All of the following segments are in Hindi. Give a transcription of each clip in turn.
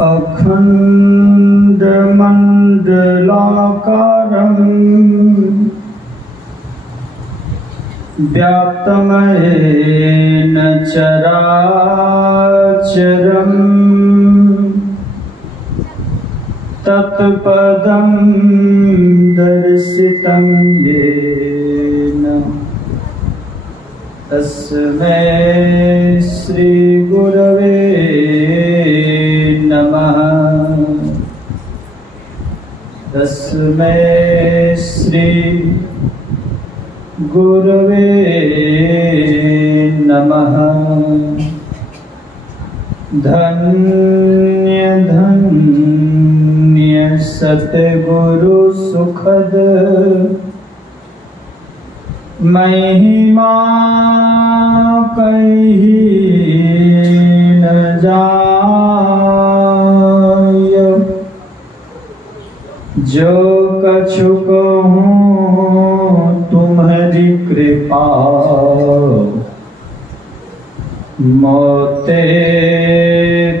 अखण्डमण्डलाकारं व्याप्तमयेन चराचरम् तत्पदं दर्शितं येन तस्मै श्री गुरवे नमः। तस्मै श्री गुरवे नमः। धन्य धन्य सतगुरु सुखद महिमा कही न जाय। जो कछु कहूँ तुम्हारी कृपा मोते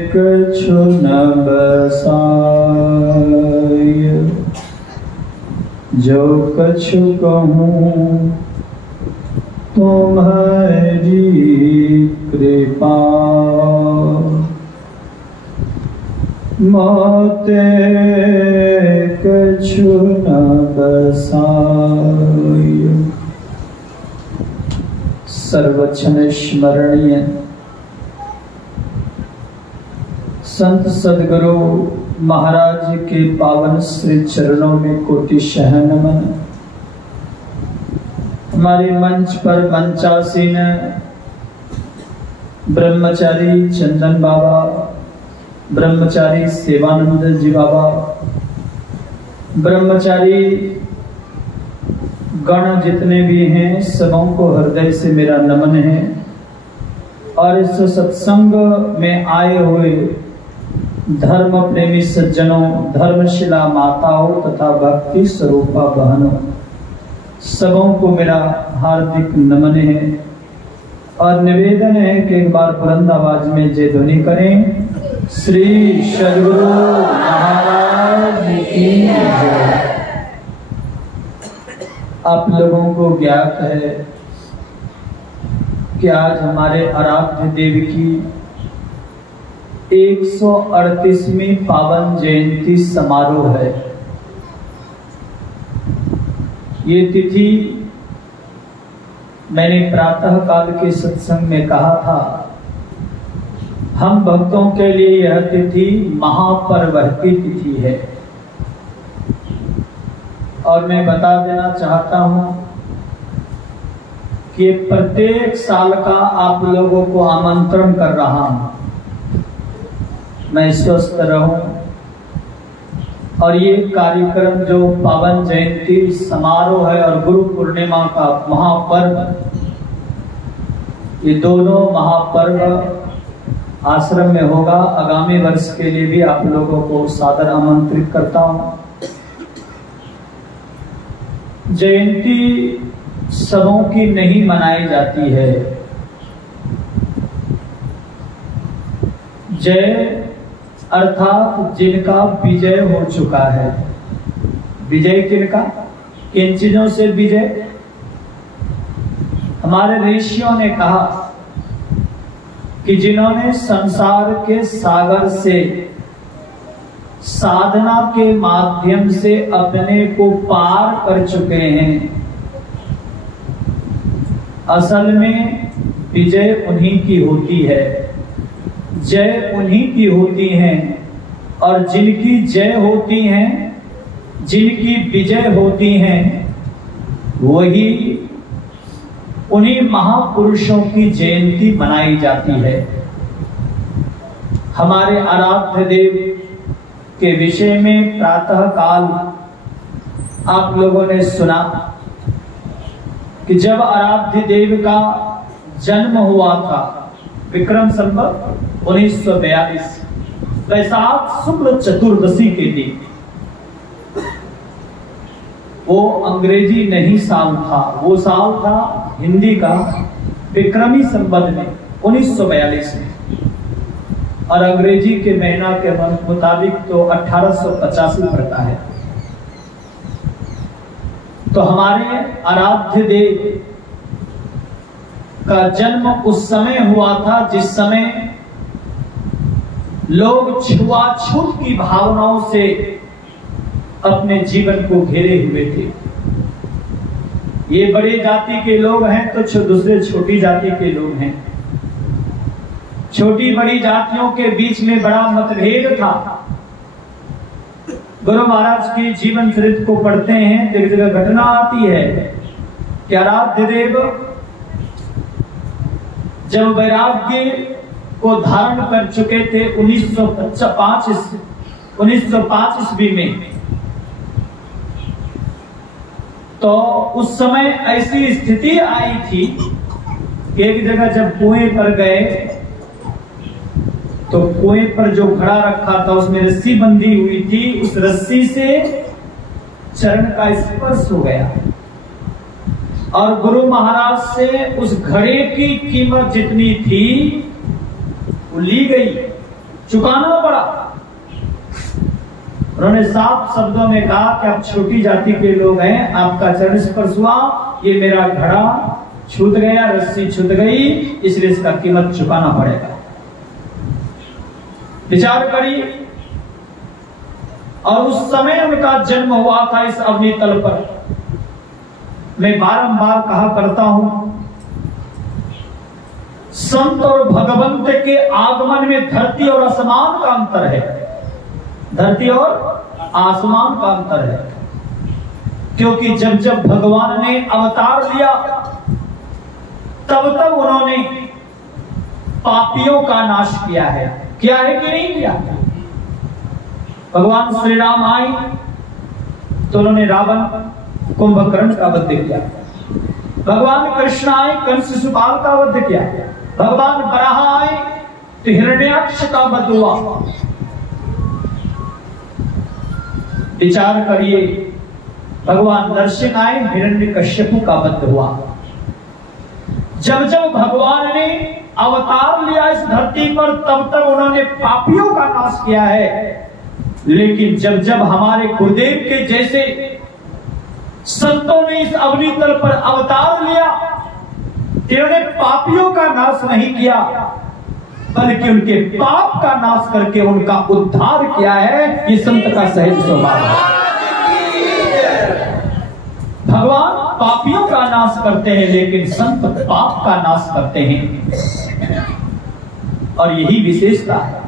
कछु न बसाय। जो कछु कहूँ तुम्हारी कृपा मोते कछु न बसाय। सर्वक्षण स्मरणीय संत सदगुरु महाराज के पावन श्री चरणों में कोटि शह नमन। हमारे मंच पर मंचासीन ब्रह्मचारी चंदन बाबा, ब्रह्मचारी सेवानंद जी बाबा, ब्रह्मचारी गण जितने भी हैं सबों को हृदय से मेरा नमन है। और इस सत्संग में आए हुए धर्म प्रेमी सज्जनों, धर्मशिला माताओं तथा भक्ति स्वरूपा बहनों, सबों को मेरा हार्दिक नमन है। और निवेदन है कि एक बार बुलंद आवाज में जय ध्वनि करें। श्री सद्गुरु महाराज की जय। आप लोगों को ज्ञात है कि आज हमारे आराध्य देव की 138वीं पावन जयंती समारोह है। ये तिथि मैंने प्रातः काल के सत्संग में कहा था, हम भक्तों के लिए यह तिथि महापर्व की तिथि है। और मैं बता देना चाहता हूं कि प्रत्येक साल का आप लोगों को आमंत्रण कर रहा हूं। मैं स्वस्थ रहूं और ये कार्यक्रम जो पावन जयंती समारोह है और गुरु पूर्णिमा का महापर्व, ये दोनों महापर्व आश्रम में होगा। आगामी वर्ष के लिए भी आप लोगों को सादर आमंत्रित करता हूं। जयंती सबों की नहीं मनाई जाती है। जय अर्थात जिनका विजय हो चुका है। विजय किनका? किन चीजों से विजय? हमारे ऋषियों ने कहा कि जिन्होंने संसार के सागर से साधना के माध्यम से अपने को पार कर चुके हैं, असल में विजय उन्हीं की होती है, जय उन्हीं की होती है। और जिनकी जय होती हैं, जिनकी विजय होती हैं, वही उन्हीं महापुरुषों की जयंती मनाई जाती है। हमारे आराध्य देव के विषय में प्रातः काल आप लोगों ने सुना कि जब आराध्य देव का जन्म हुआ था विक्रम संवत 1942 वैशाख शुक्ल चतुर्दशी के दिन, वो अंग्रेजी नहीं साल था, वो साल था हिंदी का विक्रमी संवत में 1942 में। और अंग्रेजी के महीना के मुताबिक तो 1885 पड़ता है। तो हमारे आराध्य देव का जन्म उस समय हुआ था जिस समय लोग छुआछूत की भावनाओं से अपने जीवन को घेरे हुए थे। ये बड़े जाति के लोग हैं तो दूसरे छोटी जाति के लोग हैं। छोटी बड़ी जातियों के बीच में बड़ा मतभेद था। गुरु महाराज की जीवन चरित्र को पढ़ते हैं तो एक जगह घटना आती है कि आराध्य देव जब वैराग्य को धारण कर चुके थे 1905 ईस्वी में, तो उस समय ऐसी स्थिति आई थी कि एक जगह जब कुएं पर गए तो कुएं पर जो घड़ा रखा था उसमें रस्सी बंधी हुई थी, उस रस्सी से चरण का स्पर्श हो गया और गुरु महाराज से उस घड़े की कीमत जितनी थी वो ली गई, चुकाना पड़ा। उन्होंने साफ शब्दों में कहा कि आप छोटी जाति के लोग हैं, आपका चरण स्पर्श हुआ, ये मेरा घड़ा छूट गया, रस्सी छूट गई, इसलिए इसका कीमत चुकाना पड़ेगा। विचार करिए। और उस समय उनका जन्म हुआ था इस अवनी तल पर। मैं बारंबार कहा करता हूं, संत और भगवंत के आगमन में धरती और आसमान का अंतर है। धरती और आसमान का अंतर है, क्योंकि जब जब भगवान ने अवतार लिया तब तब उन्होंने पापियों का नाश किया है कि नहीं किया? भगवान श्री राम आए तो उन्होंने रावण कुंभकर्ण का वध किया। भगवान कृष्ण आए कंस शिशुपाल का वध किया। भगवान बराह आए तो हिरण्याक्ष का वध हुआ। विचार करिए, भगवान नरसिंह आए, हिरण्यकश्यप का वध हुआ। जब जब भगवान ने अवतार लिया इस धरती पर तब तक उन्होंने पापियों का नाश किया है, लेकिन जब जब हमारे गुरुदेव के जैसे संतों ने इस अवनी तल पर अवतार लिया, इन्होंने पापियों का नाश नहीं किया बल्कि उनके पाप का नाश करके उनका उद्धार किया है। ये संत का सहज स्वभाव है। भगवान पापियों का नाश करते हैं लेकिन संत पाप का नाश करते हैं, और यही विशेषता है।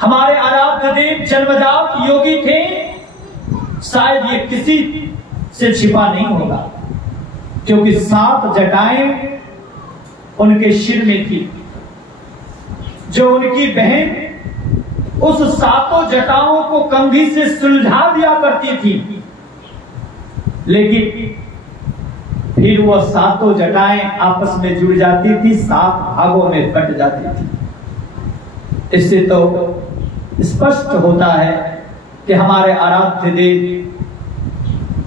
हमारे आराध्य देव जन्मजात योगी थे, शायद ये किसी से छिपा नहीं होगा, क्योंकि 7 जटाएं उनके सिर में थी। जो उनकी बहन उस 7 जटाओं को कंघी से सुलझा दिया करती थी, लेकिन फिर वो 7 जटाएं आपस में जुड़ जाती थी, 7 भागों में बट जाती थी। इससे तो स्पष्ट होता है कि हमारे आराध्य देव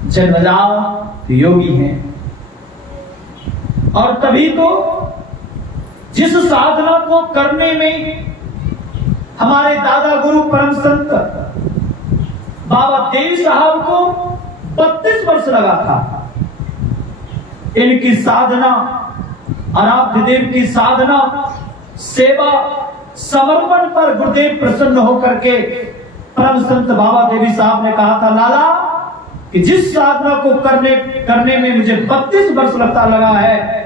जन्मजात योगी हैं। और तभी तो जिस साधना को करने में हमारे दादा गुरु परम संत बाबा देव साहब को 32 वर्ष लगा था, इनकी साधना, आराध्य देव की साधना, सेवा, समर्पण पर गुरुदेव प्रसन्न होकर के परम संत बाबा देवी साहब ने कहा था, लाला कि जिस साधना को करने में मुझे 32 वर्ष लगता लगा है,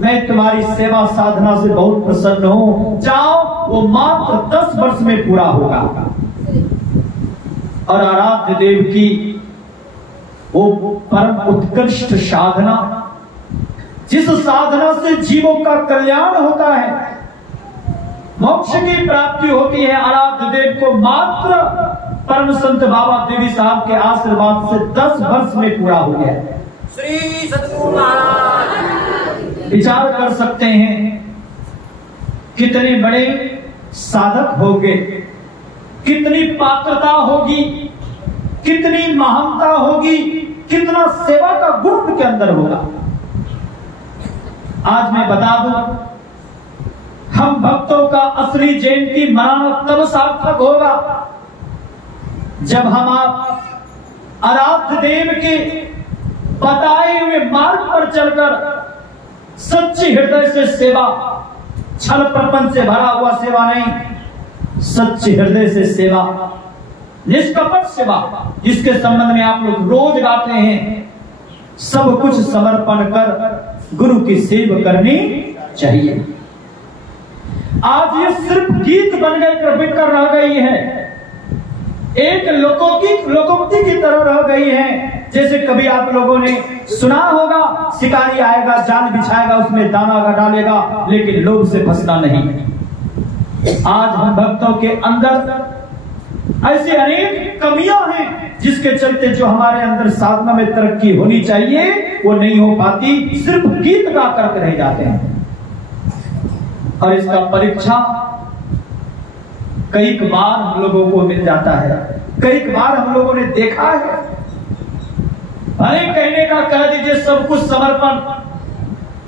मैं तुम्हारी सेवा साधना से बहुत प्रसन्न हूं, जाओ वो मात्र 10 वर्ष में पूरा होगा। और आराध्य देव की वो परम उत्कृष्ट साधना, जिस साधना से जीवों का कल्याण होता है, मोक्ष की प्राप्ति होती है, आराध्य देव को मात्र परम संत बाबा देवी साहब के आशीर्वाद से 10 वर्ष में पूरा हो गया। श्री सद्गुरु महाराज विचार कर सकते हैं कितने बड़े साधक होंगे, कितनी पात्रता होगी, कितनी महानता होगी, कितना सेवा का गुण उनके अंदर होगा। आज मैं बता दूं, हम भक्तों का असली जयंती मनाना तब सार्थक होगा जब हम आप आराध्य देव के बताए हुए मार्ग पर चलकर सच्ची हृदय से सेवा, छल प्रपंच से भरा हुआ सेवा नहीं, सच्चे हृदय से सेवा, निष्कपट सेवा, जिसके संबंध में आप लोग रोज गाते हैं, सब कुछ समर्पण कर गुरु की सेवा करनी चाहिए। आज ये सिर्फ गीत बन गए, प्रकट कर रह गई है, एक लोकोक्ति की तरह रह गई है। जैसे कभी आप लोगों ने सुना होगा, शिकारी आएगा, जाल बिछाएगा, उसमें दाना डालेगा, लेकिन लोभ से फंसना नहीं। आज हम भक्तों के अंदर ऐसी अनेक कमियां हैं जिसके चलते जो हमारे अंदर साधना में तरक्की होनी चाहिए वो नहीं हो पाती, सिर्फ गीत गा करके रह जाते हैं। और इसका परीक्षा कई बार हम लोगों को मिल जाता है, कई बार हम लोगों ने देखा है। अरे कहने का कह दीजिए सब कुछ समर्पण,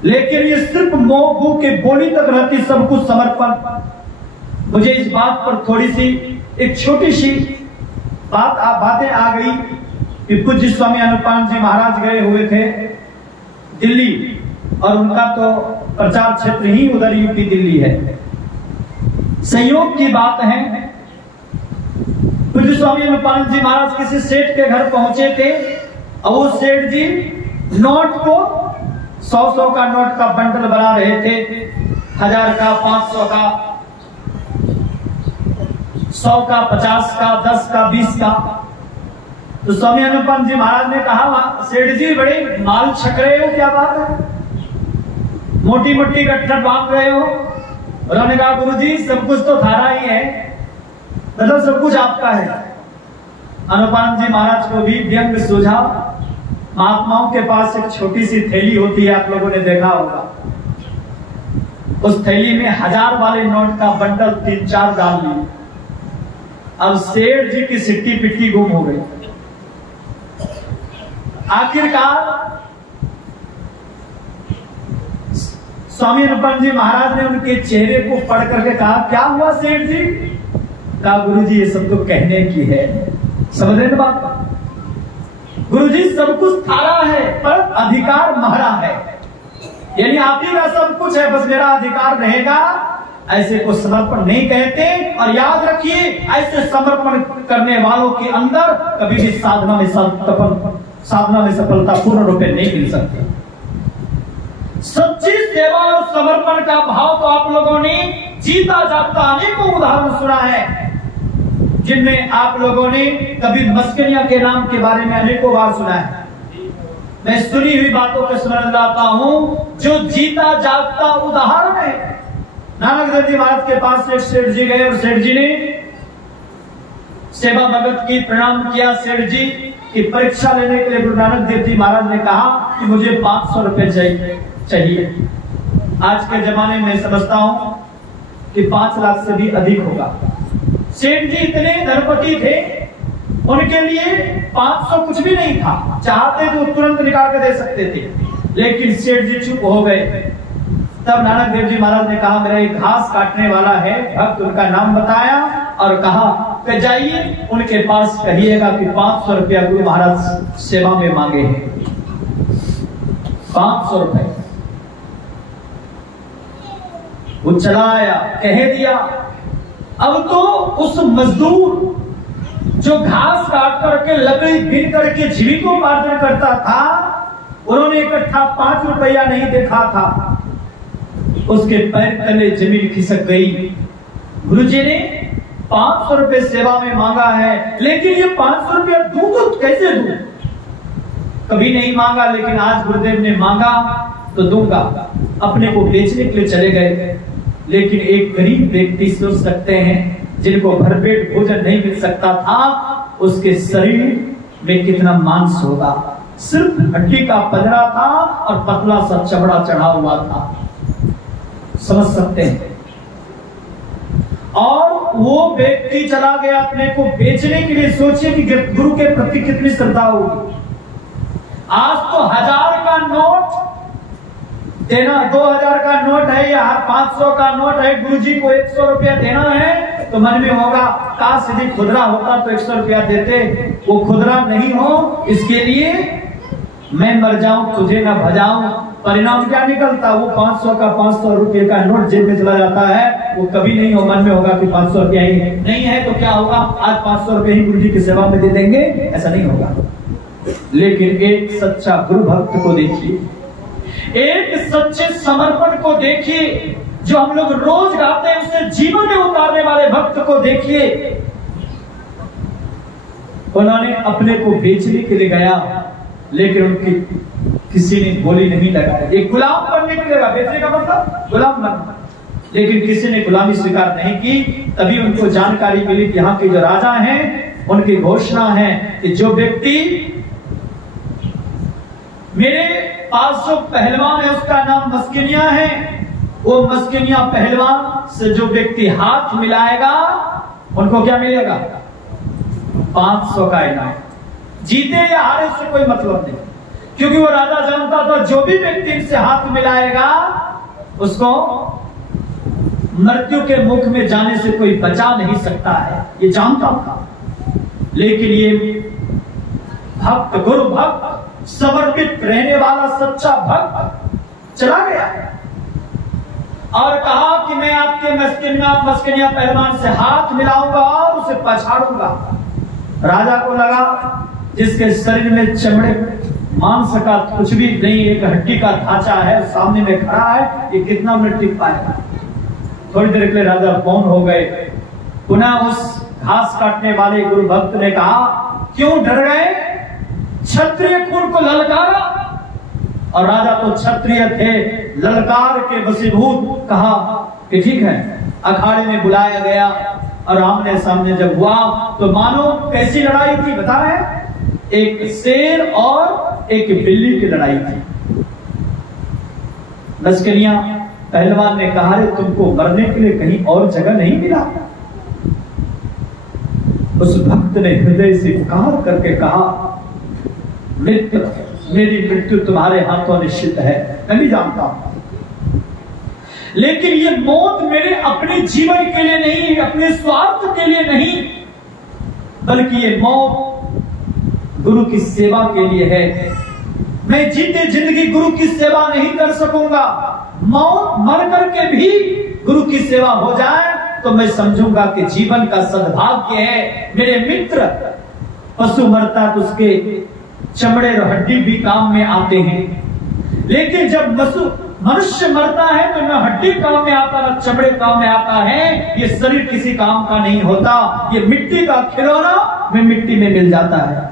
लेकिन ये सिर्फ मुंह के बोली तक रहती सब कुछ समर्पण। मुझे इस बात पर थोड़ी सी एक छोटी सी बातें आ गई कि पूज्य स्वामी अनुपान जी महाराज गए हुए थे दिल्ली, और उनका तो प्रचार क्षेत्र ही उधर यूपी दिल्ली है। संयोग की बात है, पूज्य स्वामी अनुपान जी महाराज किसी सेठ के घर पहुंचे थे और वो सेठ जी नोट को 100 का नोट का बंडल बना रहे थे, 1000 का, 500 का, 100 का, 50 का, 10 का, 20 का। तो स्वामी अनुपम जी महाराज ने कहा, सेठ जी बड़े माल छक रहे हो, क्या बात है, मोटी मोटी गट्ठर बांध रहे हो। उन्होंने कहा, गुरु जी सब कुछ तो थारा ही है, मतलब सब कुछ आपका है। अनुपम जी महाराज को भी व्यंग सूझा। महात्माओं के पास एक छोटी सी थैली होती है, आप लोगों ने देखा होगा, उस थैली में 1000 वाले नोट का बंडल 3-4 डाल लिए। अब सेठ जी की सिट्टी पिट्टी गुम हो गई। आखिरकार स्वामी अनुपम जी महाराज ने उनके चेहरे को पढ़ करके कहा, क्या हुआ सेठ जी? कहा, गुरु जी ये सब तो कहने की है, समझ रहे बात? गुरु जी सब कुछ थारा है पर अधिकार महरा है, यानी आप ही का सब कुछ है, बस मेरा अधिकार रहेगा। ऐसे को समर्पण नहीं कहते। और याद रखिए, ऐसे समर्पण करने वालों के अंदर कभी भी साधना में सफलता पूर्ण रूप में नहीं मिल सकती। सच्ची सेवा और समर्पण का भाव तो आप लोगों ने जीता जागता अनेकों उदाहरण सुना है, जिनमें आप लोगों ने कभी मस्कनिया के नाम के बारे में अनेकों बार सुना है। मैं सुनी हुई बातों को समझ लाता हूं जो जीता जागता उदाहरण है। नानक देव जी महाराज के पास एक सेठ जी गए और सेठ जी ने सेवा भगत की, प्रणाम किया। सेठ जी की परीक्षा लेने के लिए गुरु नानक देव जी महाराज ने कहा कि मुझे 500 रुपए चाहिए। आज के जमाने में समझता हूं कि 5 लाख से भी अधिक होगा। सेठ जी इतने धनपति थे, उनके लिए 500 कुछ भी नहीं था, चाहते तो तुरंत निकाल के दे सकते थे, लेकिन सेठ जी चुप हो गए। तब नानक देव जी महाराज ने कहा, मेरा एक घास काटने वाला है भक्त, उनका नाम बताया और कहा कि जाइए उनके पास कहिएगा कि 500 रुपया गुरु महाराज सेवा में मांगे हैं। 500 रुपए वो चलाया, कह दिया। अब तो उस मजदूर जो घास काट करके लकड़ी बीन करके जीविकोपार्जन करता था, उन्होंने इकट्ठा 5 रुपया नहीं देखा था, उसके पैर तले जमीन खिसक गई। गुरुजी ने 500 रुपए सेवा में मांगा है, लेकिन ये 500 रुपया दूं तो कैसे दूं? कभी नहीं मांगा, लेकिन आज गुरुदेव ने मांगा तो दूंगा। अपने को बेचने के लिए चले गए, लेकिन एक गरीब व्यक्ति सोच सकते हैं जिनको भरपेट भोजन नहीं मिल सकता था, उसके शरीर में कितना मांस होगा। सिर्फ हड्डी का पंजरा था और पतला सा चमड़ा चढ़ा हुआ था, समझ सकते हैं। और वो व्यक्ति चला गया अपने को बेचने के लिए। सोचिए कि गुरु के प्रति कितनी श्रद्धा होगी। आज तो 1000 का नोट देना 2000 का नोट है या 500 का नोट है, गुरुजी को 100 रुपया देना है, तो मन में होगा काश यदि खुदरा होता तो 100 रुपया देते। वो खुदरा नहीं हो, इसके लिए मैं मर जाऊं तुझे ना भजाऊं। परिणाम क्या निकलता? वो 500 का 500 रुपये का नोट जेब में चला जाता है। वो कभी नहीं हो मन में होगा कि 500 रुपया ही नहीं है तो क्या होगा, आज 500 रुपये ही गुरुजी की सेवा में दे देंगे, ऐसा नहीं होगा। लेकिन एक सच्चा गुरु भक्त को देखिए, एक सच्चे समर्पण को देखिए, जो हम लोग रोज गाते हैं उसे जीवन में उतारने वाले भक्त को देखिए। उन्होंने अपने को बेचने के लिए गया, लेकिन उनकी किसी ने गोली नहीं लगाई। एक गुलाम बनने के लिए गया, बेचने का मतलब गुलाम बनना, लेकिन किसी ने गुलामी स्वीकार नहीं की। तभी उनको जानकारी मिली कि यहाँ के जो राजा हैं उनकी घोषणा है कि जो व्यक्ति मेरे पास जो पहलवान है उसका नाम मस्किनिया है, वो मस्किनिया पहलवान से जो व्यक्ति हाथ मिलाएगा उनको क्या मिलेगा? 500 का इनाम। जीते या हारे उससे कोई मतलब नहीं, क्योंकि वो राजा जानता था जो भी व्यक्ति इनसे हाथ मिलाएगा उसको मृत्यु के मुख में जाने से कोई बचा नहीं सकता है, ये जानता था। लेकिन ये भक्त, गुरु भक्त, समर्पित रहने वाला सच्चा भक्त चला गया और कहा कि मैं आपके मस्किनिया पहलवान से हाथ मिलाऊंगा और उसे पछाड़ूंगा। राजा को लगा जिसके शरीर में चमड़े मांस का कुछ भी नहीं, एक हड्डी का ढांचा है, सामने में खड़ा है, ये कितना मिनट टिक पाएगा। थोड़ी देर के लिए राजा मौन हो गए। पुनः उस घास काटने वाले गुरु भक्त ने कहा, क्यों डर गए? क्षत्रिय कुल को ललकारा। और राजा तो क्षत्रिय थे, ललकार के वशीभूत कहा कि ठीक है। अखाड़े में बुलाया गया और आमने सामने जब हुआ तो मानो कैसी लड़ाई थी बता रहे, एक शेर और एक बिल्ली की लड़ाई थी। मस्किनिया पहलवान ने कहा, रे तुमको मरने के लिए कहीं और जगह नहीं मिला? उस भक्त ने हृदय से पुकार करके कहा, मित्र, मेरी मृत्यु तुम्हारे हाथों निश्चित है, मैं भी जानता हूं, लेकिन ये मौत मेरे अपने जीवन के लिए नहीं, अपने स्वार्थ के लिए नहीं, बल्कि ये मौत गुरु की सेवा के लिए है। मैं जीते जिंदगी गुरु की सेवा नहीं कर सकूंगा। मौत मर करके भी गुरु की सेवा हो जाए तो मैं समझूंगा कि जीवन का सद्भाग्य है। मेरे मित्र, पशु मरता तो उसके चमड़े और हड्डी भी काम में आते हैं, लेकिन जब मनुष्य मरता है तो न हड्डी काम में आता न चमड़े काम में आता है। ये शरीर किसी काम का नहीं होता, ये मिट्टी का खिलौना में मिट्टी में मिल जाता है।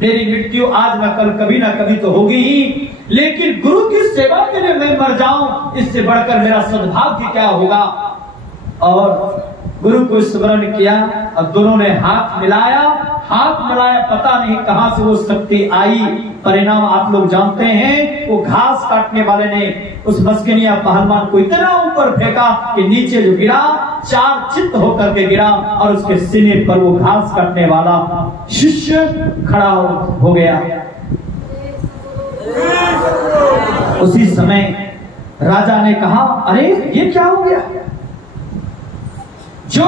मेरी मृत्यु आज न कल कभी ना कभी तो होगी ही, लेकिन गुरु की सेवा के लिए मैं मर जाऊं, इससे बढ़कर मेरा सद्भाग्य क्या होगा। और गुरु को स्मरण किया और दोनों ने हाथ मिलाया। पता नहीं कहां से वो शक्ति आई, परिणाम आप लोग जानते हैं। वो घास काटने वाले ने उस मस्किनिया पहलवान को इतना ऊपर फेंका कि नीचे जो गिरा, चार चित्त होकर के गिरा और उसके सीने पर वो घास काटने वाला शिष्य खड़ा हो गया। उसी समय राजा ने कहा, अरे ये क्या हो गया? जो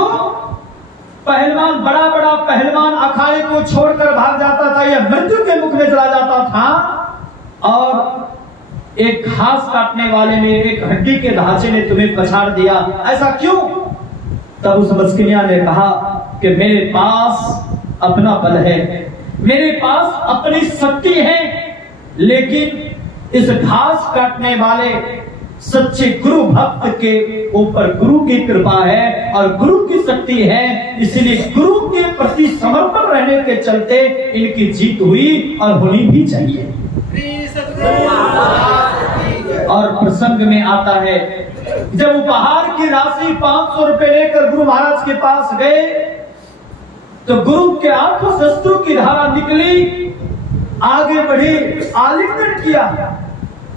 पहलवान, बड़ा बड़ा पहलवान अखाड़े को छोड़कर भाग जाता था या मृत्यु के मुख में चला जाता था, और एक घास काटने वाले ने, एक हड्डी के ढांचे ने तुम्हें पछाड़ दिया, ऐसा क्यों? तब उस मस्किनिया ने कहा कि मेरे पास अपना बल है, मेरे पास अपनी शक्ति है, लेकिन इस घास काटने वाले सच्चे गुरु भक्त के ऊपर गुरु की कृपा है और गुरु की शक्ति है, इसलिए गुरु के प्रति समर्पण रहने के चलते इनकी जीत हुई और होनी भी चाहिए। और प्रसंग में आता है, जब उपहार की राशि 500 रुपए लेकर गुरु महाराज के पास गए तो गुरु के आंखों से अश्रु की धारा निकली, आगे बढ़े, आलिंगन किया।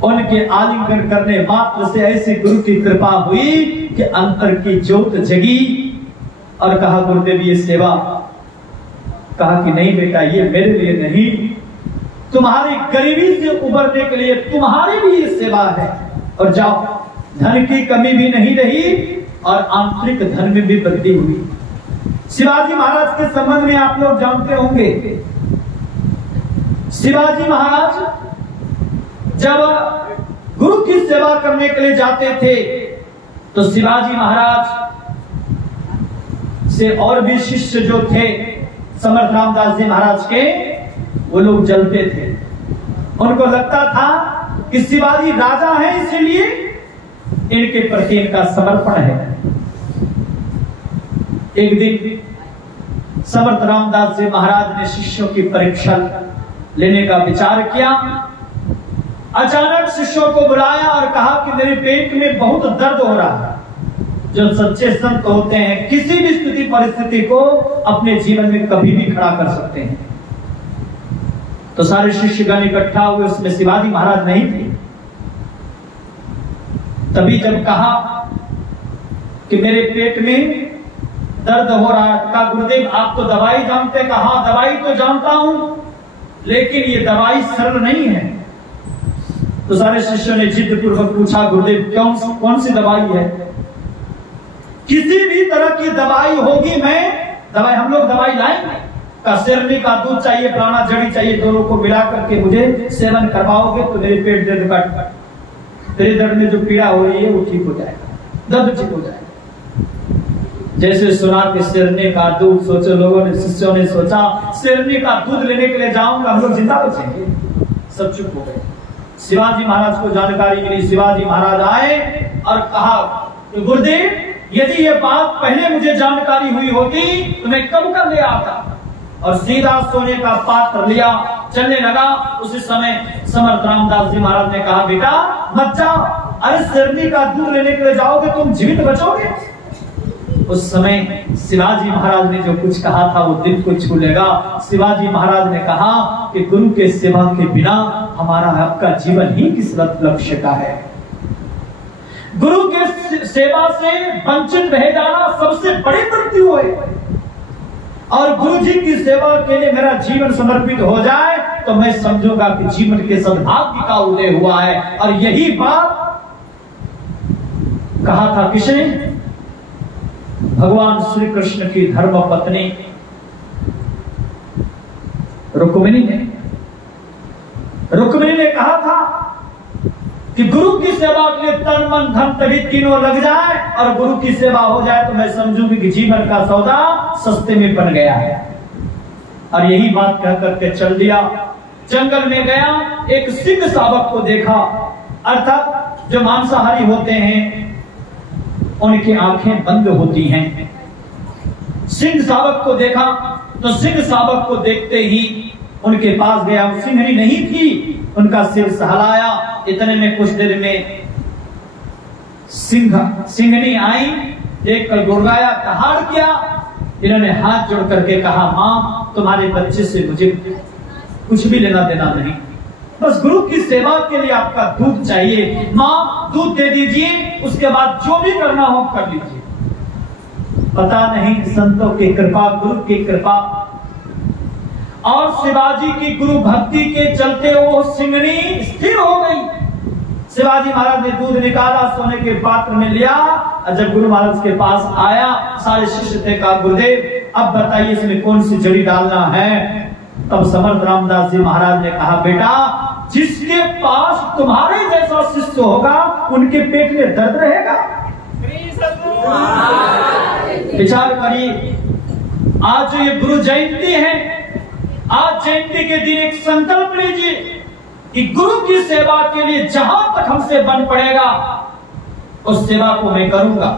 उनके आलिंगन करने मात्र से ऐसी गुरु की कृपा हुई कि अंतर की ज्योत जगी और कहा, गुरुदेव ये सेवा। कहा कि नहीं बेटा, ये मेरे लिए नहीं, तुम्हारी गरीबी से उबरने के लिए तुम्हारी भी ये सेवा है। और जाओ। धन की कमी भी नहीं रही और आंतरिक धन में भी वृद्धि हुई। शिवाजी महाराज के संबंध में आप लोग जानते होंगे, शिवाजी महाराज जब गुरु की सेवा करने के लिए जाते थे तो शिवाजी महाराज से और भी शिष्य जो थे समर्थ रामदास जी महाराज के, वो लोग जलते थे। उनको लगता था कि शिवाजी राजा है, इसीलिए इनके प्रति इनका समर्पण है। एक दिन समर्थ रामदास जी महाराज ने शिष्यों की परीक्षा लेने का विचार किया। अचानक शिष्यों को बुलाया और कहा कि मेरे पेट में बहुत दर्द हो रहा है। जो सच्चे संत होते हैं किसी भी स्थिति परिस्थिति को अपने जीवन में कभी भी खड़ा कर सकते हैं। तो सारे शिष्यगण इकट्ठा हुए, उसमें शिवाजी महाराज नहीं थे। तभी जब कहा कि मेरे पेट में दर्द हो रहा है, कहा गुरुदेव आप तो दवाई जानते हैं? कहा दवाई तो जानता हूं, लेकिन ये दवाई सरल नहीं है। तो सारे शिष्यों ने जिद पूर्वक पूछा गुरुदेव कौन सी दवाई है? किसी भी तरह की दवाई होगी, हम लोग दवाई लाएंगे। का शेरनी का दूध चाहिए, पुराना जड़ी चाहिए, दोनों को मिला करके मुझे सेवन करवाओगे तो मेरे पेट दर्द का, तेरे दर्द में जो पीड़ा हो रही है वो ठीक हो जाएगा, दर्द ठीक हो जाएगा। जैसे सुना कि शेरनी का दूध, सोचो लोगों ने, शिष्यों ने सोचा शेरनी का दूध लेने के लिए जाऊंगा, हम लोग जिंदा बचेंगे। सब चुप हो गए। शिवाजी महाराज को जानकारी मिली। शिवाजी महाराज आए और कहा कि गुरुदेव यदि ये बात पहले मुझे जानकारी हुई होती तो मैं कब कर ले आता। और सीधा सोने का पात्र लिया, चलने लगा। उसी समय समर्थ रामदास जी महाराज ने कहा बेटा मत जाओ, अरे शेरनी का दूध लेने के लिए जाओगे तुम जीवित बचोगे। उस समय शिवाजी महाराज ने जो कुछ कहा था वो दिल को छू लेगा। शिवाजी महाराज ने कहा कि गुरु के सेवा के बिना हमारा आपका जीवन ही किस लक्ष्य का है। गुरु के सेवा से वंचित रह जाना सबसे बड़ी मृत्यु है। और गुरु जी की सेवा के लिए मेरा जीवन समर्पित हो जाए तो मैं समझूंगा कि जीवन के सद्भाग्य का उदय हुआ है। और यही बात कहा था किसने? भगवान श्री कृष्ण की धर्म पत्नी रुक्मिणी ने कहा था कि गुरु की सेवा के लिए तन मन धन तभी तीनों लग जाए और गुरु की सेवा हो जाए तो मैं समझूंगी कि जीवन का सौदा सस्ते में बन गया है। और यही बात कह करके चल दिया। जंगल में गया, एक सिंह शावक को देखा, अर्थात जो मांसाहारी होते हैं उनकी आंखें बंद होती हैं। सिंह शावक को देखा तो सिंह शावक को देखते ही उनके पास गया। सिंहनी नहीं थी, उनका सिर सहलाया। इतने में कुछ देर में सिंहनी आई, देखकर गुड़गाया, कहाड़ किया। इन्होंने हाथ जोड़ करके कहा मां तुम्हारे बच्चे से मुझे कुछ भी लेना देना नहीं, बस गुरु की सेवा के लिए आपका दूध चाहिए। मां दूध दे दीजिए, उसके बाद जो भी करना हो कर लीजिए। पता नहीं संतों की कृपा, गुरु की कृपा और शिवाजी की गुरु भक्ति के चलते वो सिंहनी स्थिर हो गई। शिवाजी महाराज ने दूध निकाला, सोने के पात्र में लिया और जब गुरु महाराज के पास आया, सारे शिष्य थे, कहा गुरुदेव अब बताइए इसमें कौन सी जड़ी डालना है। तब समर्थ रामदास जी महाराज ने कहा बेटा जिसके पास तुम्हारे जैसा शिष्य होगा उनके पेट में दर्द रहेगा। विचार करिए, आज जो ये गुरु जयंती है, आज जयंती के दिन एक संकल्प लीजिए कि गुरु की सेवा के लिए जहां तक हमसे बन पड़ेगा उस सेवा को मैं करूंगा।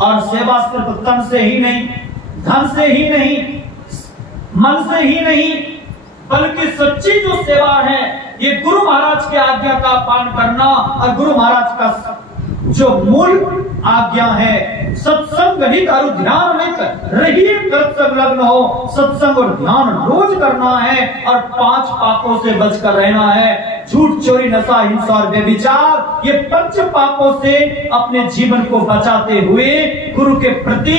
और सेवा सिर्फ तन से ही नहीं, धन से ही नहीं, मन से ही नहीं, बल्कि सच्ची जो सेवा है ये गुरु महाराज की आज्ञा का पालन करना। और गुरु महाराज का जो मूल आज्ञा है सत्संग ही करो, ध्यान लेकर रहिए, संलग्न हो, सत्संग और ध्यान रोज करना है। और 5 पापों से बचकर रहना है, झूठ चोरी नशा हिंसा और व्यभिचार, ये 5 पापों से अपने जीवन को बचाते हुए गुरु के प्रति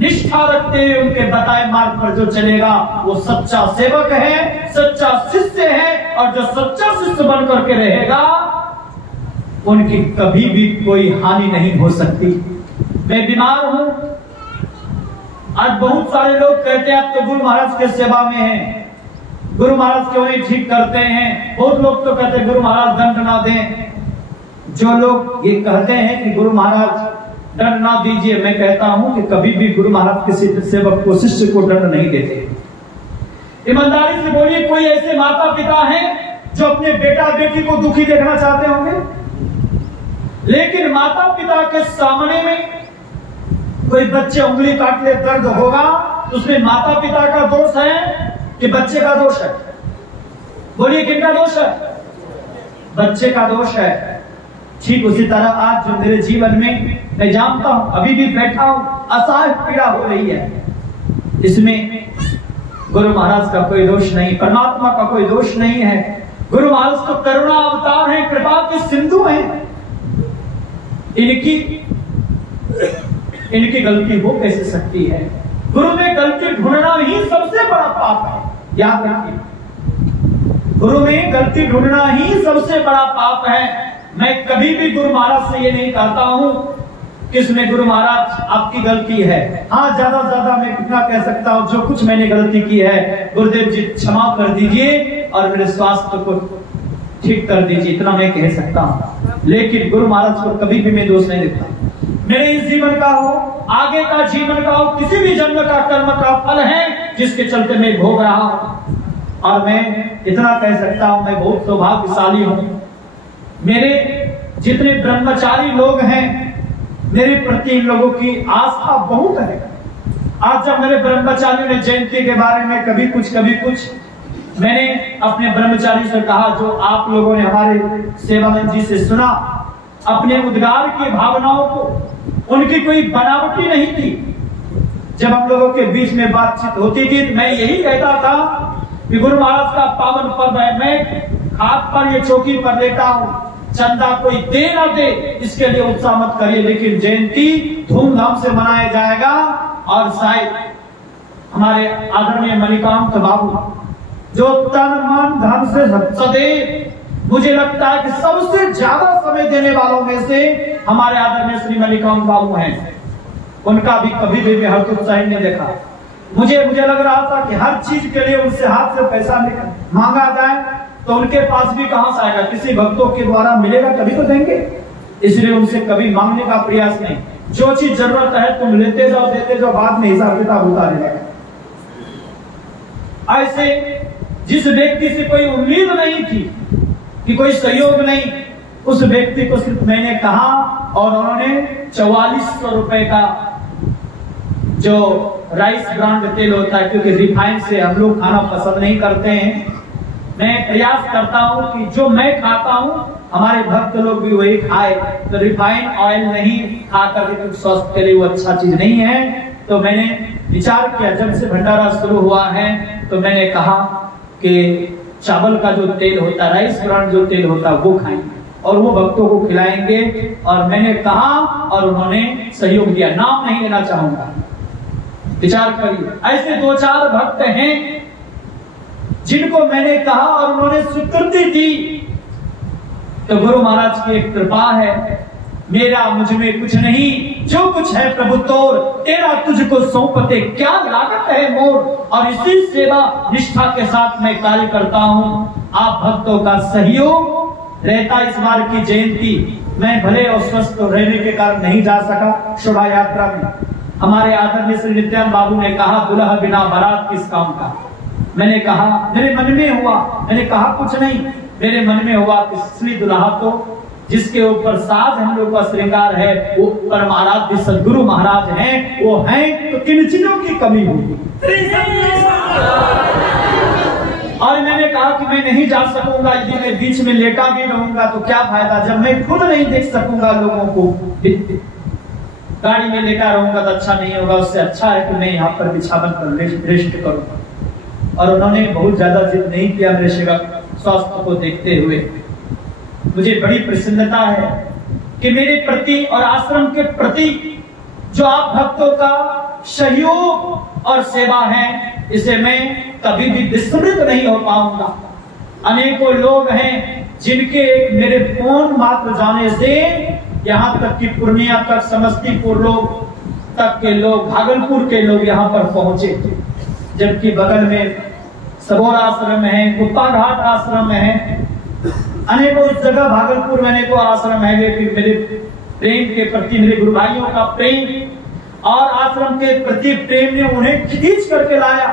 निष्ठा रखते हुए उनके बताए मार्ग पर जो चलेगा वो सच्चा सेवक है, सच्चा शिष्य है। और जो सच्चा शिष्य बन करके रहेगा उनकी कभी भी कोई हानि नहीं हो सकती। मैं बीमार हूं, आज बहुत सारे लोग कहते हैं आप तो गुरु महाराज के सेवा में हैं, गुरु महाराज क्यों नहीं ठीक करते हैं। बहुत लोग तो कहते हैं गुरु महाराज दंड ना दें। जो लोग ये कहते हैं कि गुरु महाराज दंड ना दीजिए, मैं कहता हूं कि कभी भी गुरु महाराज किसी सेवक को, शिष्य को दंड नहीं देते। ईमानदारी से बोलिए, कोई ऐसे माता पिता हैं जो अपने बेटा बेटी को दुखी देखना चाहते होंगे? लेकिन माता पिता के सामने में कोई बच्चे उंगली काट ले, दर्द होगा, उसमें माता पिता का दोष है कि बच्चे का दोष है? बोलिए किसका दोष है? बच्चे का दोष है। ठीक उसी तरह आज जो मेरे जीवन में मैं जानता हूं, अभी भी बैठा हूं, असहाय पीड़ा हो रही है, इसमें गुरु महाराज का कोई दोष नहीं, परमात्मा का कोई दोष नहीं है। गुरु महाराज तो करुणा अवतार है, कृपा के सिंधु हैं। इनकी गलती हो कैसे सकती है? गुरु में गलती ढूंढना ही सबसे बड़ा पाप है, याद रखिए। गुरु में गलती ढूंढना ही सबसे बड़ा पाप है। मैं कभी भी गुरु महाराज से ये नहीं कहता हूं कि इसमें गुरु महाराज आपकी गलती है। हाँ, ज्यादा से ज्यादा मैं कितना कह सकता हूं, जो कुछ मैंने गलती की है गुरुदेव जी क्षमा कर दीजिए और मेरे स्वास्थ्य को ठीक कर दीजिए, इतना मैं कह सकता हूं। लेकिन गुरु महाराज को कभी भी मैं दोष नहीं देता। मेरे इस जीवन का हो, आगे का जीवन का हो, किसी भी जन्म का कर्म का फल है जिसके चलते मैं भोग रहा हूं। और मैं इतना कह सकता हूं, मैं बहुत सौभाग्यशाली हूं। मेरे जितने ब्रह्मचारी लोग हैं, मेरे प्रति इन लोगों की आस्था बहुत है। आज जब मेरे ब्रह्मचारियों ने जयंती के बारे में कभी कुछ मैंने अपने ब्रह्मचारी से कहा, जो आप लोगों ने हमारे सेवानंद जी से सुना, अपने उद्गार की भावनाओं को, उनकी कोई बनावटी नहीं थी। जब हम लोगों के बीच में बातचीत होती थी तो मैं यही कहता था कि गुरु महाराज का पावन पर्व है, मैं हाथ पर ये चौकी पर लेटा हूं, चंदा कोई दे ना दे इसके लिए उत्साह मत करिए, लेकिन जयंती धूमधाम से मनाया जाएगा। और शायद हमारे आदरणीय मणिकांत बाबू जो तन मन धन से सदैव, मुझे लगता है कि सबसे ज्यादा समय देने वालों में से हमारे आदरणीय श्री मणिकांत बाबू हैं। उनका भी कभी भी मैं हर्ष उत्साह नहीं देखा। मुझे लग रहा था कि हर चीज के लिए उनसे हाथ से पैसा मांगा जाए तो उनके पास भी कहां से आएगा, किसी भक्तों के द्वारा मिलेगा तभी तो देंगे। इसलिए उनसे कभी मांगने का प्रयास नहीं। जो चीज जरूरत है तुम लेते जाओ, देते जाओ, बाद में हिसाब किताब होता रहेगा। ऐसे जिस व्यक्ति से कोई उम्मीद नहीं थी कि कोई सहयोग नहीं, उस व्यक्ति को सिर्फ मैंने कहा और उन्होंने 4400 रुपए का जो राइस ब्रांड तेल होता है, क्योंकि रिफाइंड से हम लोग खाना पसंद नहीं करते हैं, मैं प्रयास करता हूं कि जो मैं खाता हूं हमारे भक्त लोग भी वही खाए। तो रिफाइंड ऑयल नहीं खाकर के स्वास्थ्य के लिए वो अच्छा चीज नहीं है। तो मैंने विचार किया, जब से भंडारा शुरू हुआ है तो मैंने कहा कि चावल का जो तेल होता है, राइस ब्रांड जो तेल होता है वो खाएंगे और वो भक्तों को खिलाएंगे। और मैंने कहा और उन्होंने सहयोग दिया। नाम नहीं लेना चाहूंगा, विचार करिए। ऐसे 2-4 भक्त हैं जिनको मैंने कहा और उन्होंने स्वीकृति दी। तो गुरु महाराज की एक कृपा है। मेरा मुझ में कुछ नहीं, जो कुछ है प्रभु तोर, तेरा तुझको सौंपते क्या लागत है मोर। और इसी सेवा निष्ठा के साथ मैं कार्य करता हूं। आप भक्तों का सहयोग रहता। इस बार की जयंती मैं भले अस्वस्थ रहने के कारण नहीं जा सका शोभा यात्रा में। हमारे आदरणीय श्री नित्यानंद बाबू ने कहा, दुल्हा बिना बारात किस काम का। मैंने कहा, मेरे मन में हुआ, मैंने कहा कुछ नहीं, मेरे मन में हुआ कि श्री दुल्हा तो जिसके ऊपर साज हम लोग का श्रृंगार है वो परमाराध्य सदगुरु महाराज हैं, वो हैं तो किन चीजों की कमी होगी। और मैंने कहा कि मैं नहीं जा सकूंगा, यदि मैं बीच में लेटा भी रहूंगा तो क्या फायदा, जब मैं खुद नहीं देख सकूंगा लोगों को, गाड़ी में लेटा रहूंगा तो अच्छा नहीं होगा। उससे अच्छा है कि मैं यहाँ पर बिछावन पर रेस्ट करूंगा। और उन्होंने बहुत ज्यादा जिद नहीं किया मेरे सेवक स्वास्थ्य को देखते हुए। मुझे बड़ी प्रसन्नता है कि मेरे प्रति और आश्रम के प्रति जो आप भक्तों का सहयोग और सेवा है, इसे मैं कभी भी विस्मृत नहीं हो पाऊंगा। अनेकों लोग हैं जिनके मेरे फोन मात्र जाने से यहाँ तक कि पूर्णिया तक, समस्तीपुर लोग तक के लोग, भागलपुर के लोग यहाँ पर पहुंचे थे। जबकि बगल में सबौर आश्रम है, कुप्पा घाट आश्रम है, अनेकों जगह भागलपुर में अनेकों आश्रम है। लेकिन मेरे प्रेम के प्रति, मेरे गुरु भाइयों का प्रेम और आश्रम के प्रति प्रेम ने उन्हें खींच करके लाया।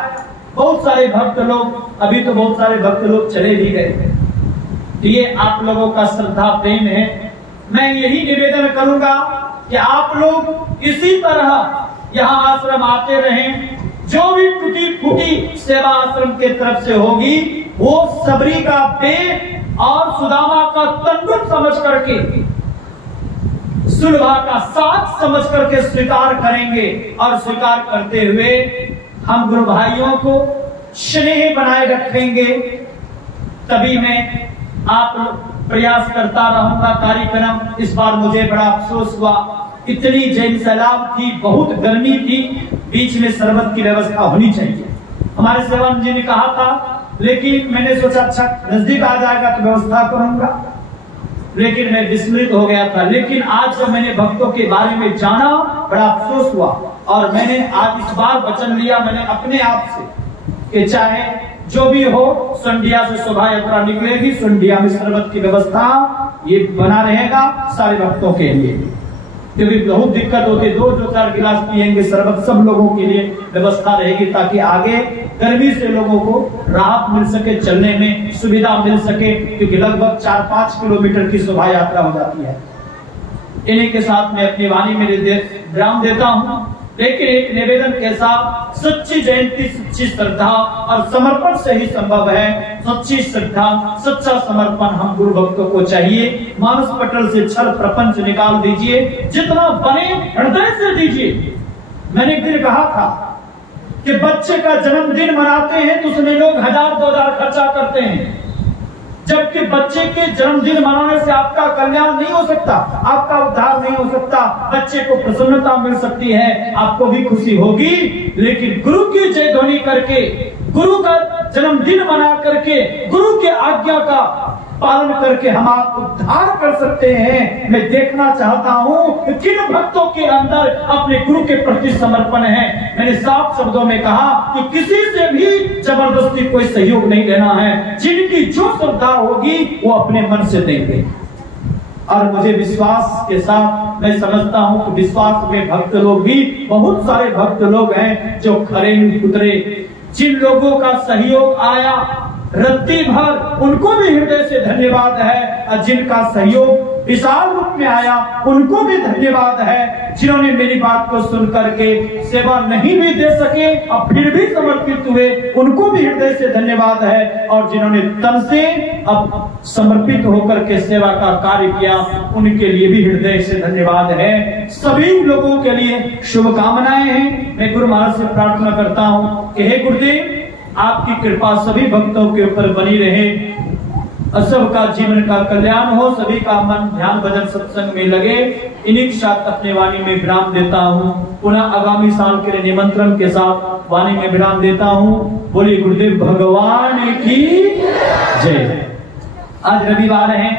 बहुत सारे भक्त लोग, अभी तो बहुत सारे भक्त लोग चले भी गए। ये आप लोगों का श्रद्धा प्रेम है। मैं यही निवेदन करूंगा कि आप लोग इसी तरह यहाँ आश्रम आते रहें। जो भी टूटी फूटी सेवा आश्रम के तरफ से होगी वो सबरी का पेट और सुदामा का तंडुल समझ करके, सुलभा का साथ समझ करके स्वीकार करेंगे। और स्वीकार करते हुए हम गुरु भाइयों को स्नेह बनाए रखेंगे। तभी मैं आप प्रयास करता रहूंगा कार्यक्रम। इस बार मुझे बड़ा अफसोस हुआ, इतनी जैन सैलाब थी, बहुत गर्मी थी, बीच में शरबत की व्यवस्था होनी चाहिए। हमारे सेवान जी ने कहा था, लेकिन मैंने सोचा अच्छा नजदीक आ जाएगा तो व्यवस्था करूंगा, लेकिन मैं विस्मृत हो गया था। लेकिन आज जब मैंने भक्तों के बारे में जाना, बड़ा अफसोस हुआ। और मैंने आज इस बार वचन लिया मैंने अपने आप से कि चाहे जो भी हो, सुंडिया से शोभा यात्रा निकलेगी, सुंडिया में शरबत की व्यवस्था ये बना रहेगा सारे भक्तों के लिए। क्योंकि बहुत दिक्कत होती है, 2-4 गिलास पिएंगे शरबत, सब लोगों के लिए व्यवस्था रहेगी ताकि आगे गर्मी से लोगों को राहत मिल सके, चलने में सुविधा मिल सके। क्योंकि लगभग 4-5 किलोमीटर की शोभा यात्रा हो जाती है। इन्हीं के साथ मैं अपनी वाणी में विराम देता हूँ। लेकिन एक निवेदन के साथ, सच्ची जयंती सच्ची श्रद्धा और समर्पण से ही संभव है। सच्ची श्रद्धा, सच्चा समर्पण हम गुरु भक्तों को चाहिए। मानस पटल से छल प्रपंच निकाल दीजिए, जितना बने हृदय से दीजिए। मैंने एक दिन कहा था कि बच्चे का जन्मदिन मनाते हैं तो उसमें लोग 1000-2000 खर्चा करते हैं, जबकि बच्चे के जन्मदिन मनाने से आपका कल्याण नहीं हो सकता, आपका उद्धार नहीं हो सकता। बच्चे को प्रसन्नता मिल सकती है, आपको भी खुशी होगी, लेकिन गुरु की जय ध्वनि करके, गुरु का जन्मदिन मना करके, गुरु के आज्ञा का पालन करके हम आप उद्धार कर सकते हैं। मैं देखना चाहता हूँ कि किन भक्तों के अंदर अपने गुरु के प्रति समर्पण है। मैंने साफ शब्दों में कहा कि किसी से भी जबरदस्ती कोई सहयोग नहीं लेना है। जिनकी जो श्रद्धा होगी वो अपने मन से देंगे। और मुझे विश्वास के साथ मैं समझता हूँ कि विश्वास में भक्त लोग भी बहुत सारे भक्त लोग हैं जो खरे उतरे। जिन लोगों का सहयोग आया रत्ती भर, उनको भी हृदय से धन्यवाद है। और जिनका सहयोग विशाल रूप में आया उनको भी धन्यवाद है। जिन्होंने मेरी बात को सुन करके सेवा नहीं भी दे सके और फिर भी समर्पित हुए, उनको भी हृदय से धन्यवाद है। और जिन्होंने तन से अब समर्पित होकर के सेवा का कार्य किया, उनके लिए भी हृदय से धन्यवाद है। सभी लोगों के लिए शुभकामनाएं हैं। मैं गुरु महाराज से प्रार्थना करता हूँ कि हे गुरुदेव, आपकी कृपा सभी भक्तों के ऊपर बनी रहे, सबका जीवन का कल्याण हो, सभी का मन ध्यान भजन सत्संग में लगे। इन्हीं के साथ अपने वाणी में विराम देता हूँ। पुनः आगामी साल के लिए निमंत्रण के साथ वाणी में विराम देता हूँ। बोलिए गुरुदेव भगवान की जय। आज रविवार है,